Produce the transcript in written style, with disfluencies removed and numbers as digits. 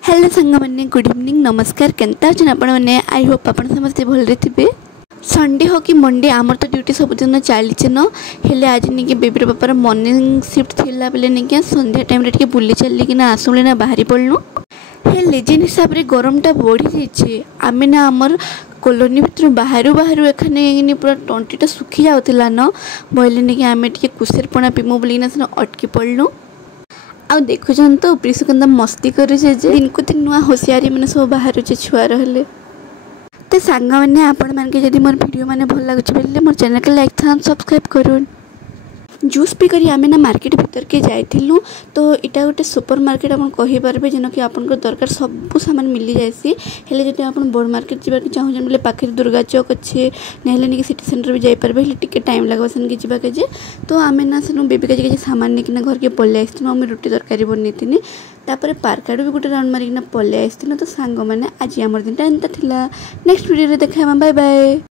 Hello सांग मैंने good evening नमस्कार केन्ता अच्छे आपण मैंने आई होप आप समस्ते भलरे थे। संडे हो कि मंडे आमर तो ड्यूटी सबुदिन चली न हेले आज नहीं बेबीर बापार मॉर्निंग शिफ्ट थिला बेले नहीं संध्या टाइम रे बुली चलिए ना आसुले ना बाहरी पड़लु हेले जेन हिसाब से गरमटा बढ़ी जाइए आम ना आमर कॉलोनी भर बाहर बाहर एखाने पूरा टंटीटा सुखी जाऊला न बोले नहीं आम टे कुसेरपणा पीमु बोलिना से अटकी पड़लु आ देखुन तो प्रिसुकंदा मस्ती करे दिन को दिन नुआ होशियारी मैंने सब बाहर छुआ रहे तो सांग मैंने आपण मान के मोर वीडियो मैंने भल लगे मोर चैनल के लाइक था सब्सक्राइब करूँ जूस पी करी आमे ना मार्केट भीतर के जाइलु तो इटा गोटे सुपर मार्केट आप कहींपारे जेन कि आप दरकार सब सामान मिली जाएसी हेले जब आप बड़ मार्केट जावाक चाहूँ बोले पाखे दुर्गा चौक अच्छे ना नहीं सिटी सेंटर भी जापारे हेल्ले टिके टाइम लगे सेन जावाके जे तो आम ना सेनु बेबी का सामान नहीं घर के पलि आसती आम रुटी तरकारी बनई तापर पार्क आड़ भी गोटे राउंड मारिकिना पलि आसती तो सांग मैंने आज आम दिन एंता नेक्स्ट वीडियो देखा बाय बाय।